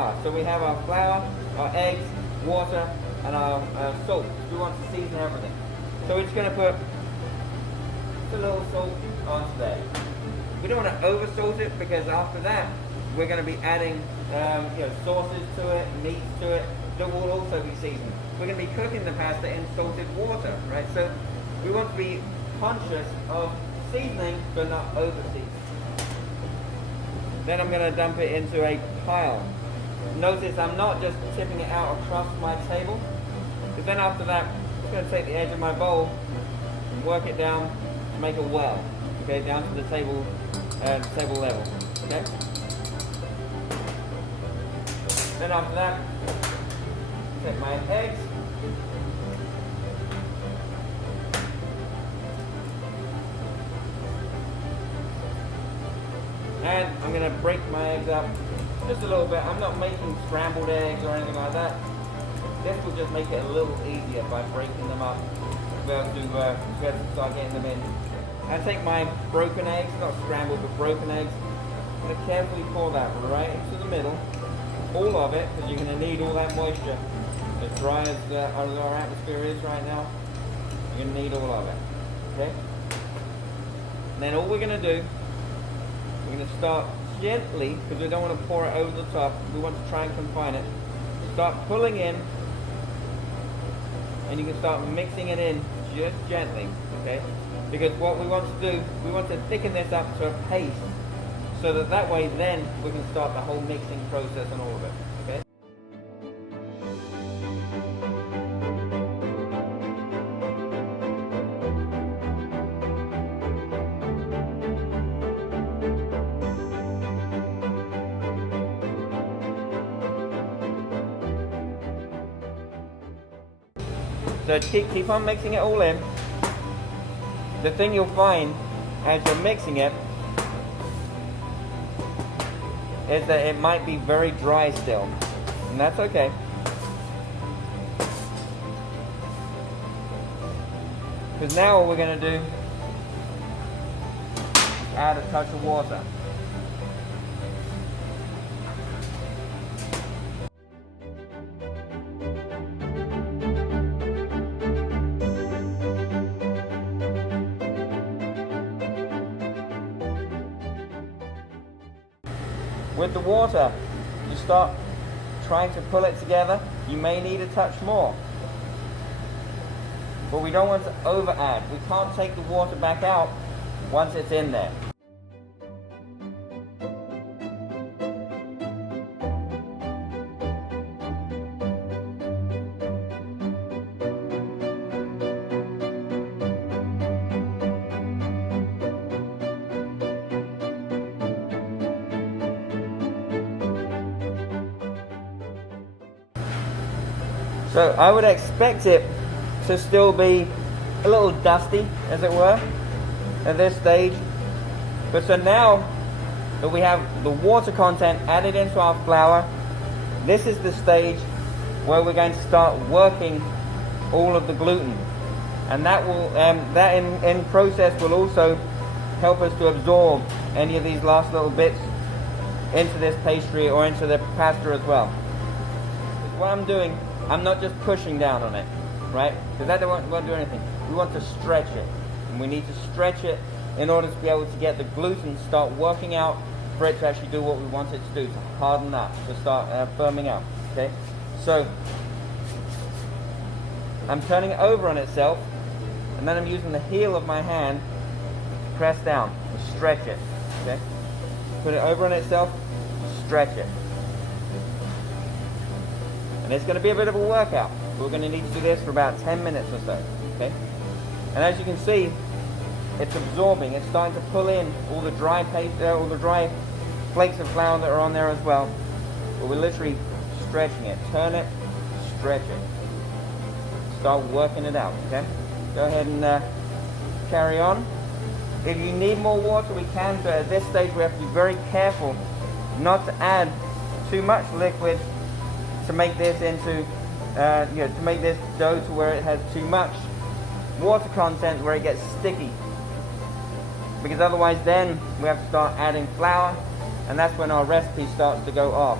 flour. So we have our flour, our eggs, water, and our salt. We want to season everything. So we're just going to put a little salt onto there. We don't want to over salt it, because after that we're going to be adding sauces to it, meats to it that will also be seasoned. We're going to be cooking the pasta in salted water, right? So we want to be conscious of seasoning but not over seasoning. Then I'm going to dump it into a pile. Notice I'm not just tipping it out across my table, because then after that I'm just going to take the edge of my bowl and work it down to make a well, okay, down to the table level, okay? Then after that, take my eggs, and I'm going to break my eggs up just a little bit. I'm not making scrambled eggs or anything like that. This will just make it a little easier by breaking them up. We'll have to start getting them in. I take my broken eggs, not scrambled but broken eggs. I'm going to carefully pour that right into the middle. All of it, because you're going to need all that moisture. As dry as our atmosphere is right now, you're going to need all of it. Okay? And then all we're going to do, we're going to start gently, because we don't want to pour it over the top. We want to try and confine it. Start pulling in, and you can start mixing it in just gently, okay? Because what we want to do, we want to thicken this up to a paste, so that way then we can start the whole mixing process and all of it, okay? So keep on mixing it all in. The thing you'll find as you're mixing it is that it might be very dry still, and that's okay. Because now what we're going to do is add a touch of water. With the water, you start trying to pull it together. You may need a touch more, but we don't want to over add. We can't take the water back out once it's in there. So I would expect it to still be a little dusty, as it were, at this stage. But so now that we have the water content added into our flour, this is the stage where we're going to start working all of the gluten. And that will, that in process will also help us to absorb any of these last little bits into this pastry or into the pasta as well. What I'm doing, I'm not just pushing down on it, right? Because that won't do anything. We want to stretch it. And we need to stretch it in order to be able to get the gluten to start working out, for it to actually do what we want it to do, to harden up, to start firming up, okay? So, I'm turning it over on itself, and then I'm using the heel of my hand to press down, to stretch it, okay? Put it over on itself, stretch it. And it's going to be a bit of a workout. We're going to need to do this for about 10 minutes or so, okay? And as you can see, it's absorbing. It's starting to pull in all the dry paste, all the dry flakes of flour that are on there as well. But we're literally stretching it. Turn it, stretch it. Start working it out, okay? Go ahead and carry on. If you need more water, we can, but at this stage we have to be very careful not to add too much liquid to make this into, to make this dough to where it has too much water content, where it gets sticky. Because otherwise then we have to start adding flour, and that's when our recipe starts to go off.